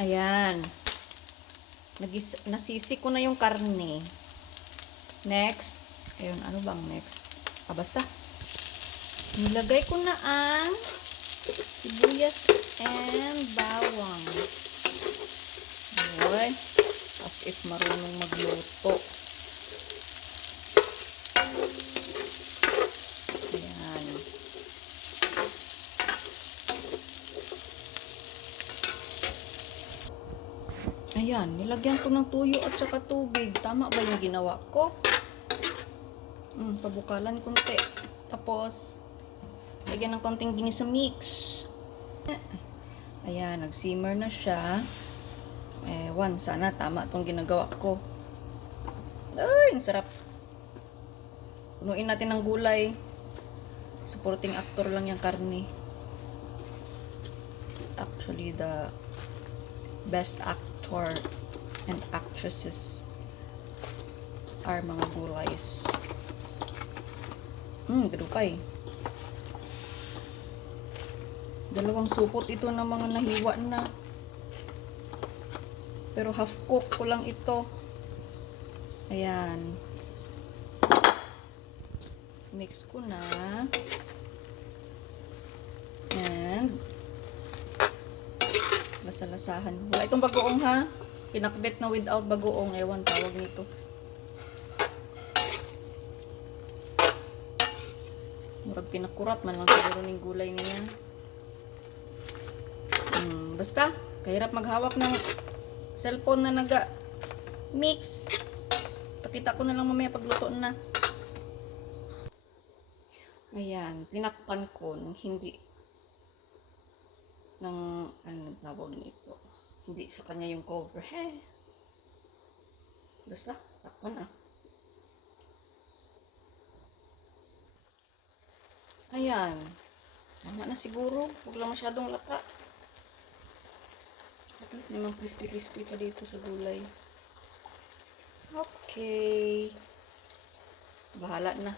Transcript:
Ayan. Nasisi ko na yung karne. Next. Ayun, ano bang next? Basta. Nilagay ko na ang sibuyas and bawang. Ayan. As if marunong magluto. Ayan. Ayan, nilagyan ko ng tuyo at saka tubig. Tama ba yung ginawa ko? Pabukalan konti. Tapos, lagyan ng konting ginisa mix. Ayan, nag-simmer na siya. Ewan, sana tama tong ginagawa ko. Ay, ang sarap. Punuin natin ng gulay. Supporting actor lang yung karne. Actually, the best actor and actresses are mga gulays. Gadupay. Dalawang supot ito ng mga nahiwa na. Pero half cook ko lang ito. Ayan. Mix ko na. And lasa-lasahan. Wala itong bagoong ha. Pinakbet na without bagoong. Ewan tawag nito. Murag pinakurat man lang siguro ng gulay niya. Basta, kahirap maghawak ng cellphone na naga-mix. Pakita ko na lang mamaya pagluto na. Ayan, tinakpan ko ng hindi ano tawag nito. Hindi sa kanya yung cover. Basta, takpan Ayan. Tama na siguro. Huwag lang masyadong lata. At least may mga crispy-crispy pa dito sa gulay. Okay. Bahala na.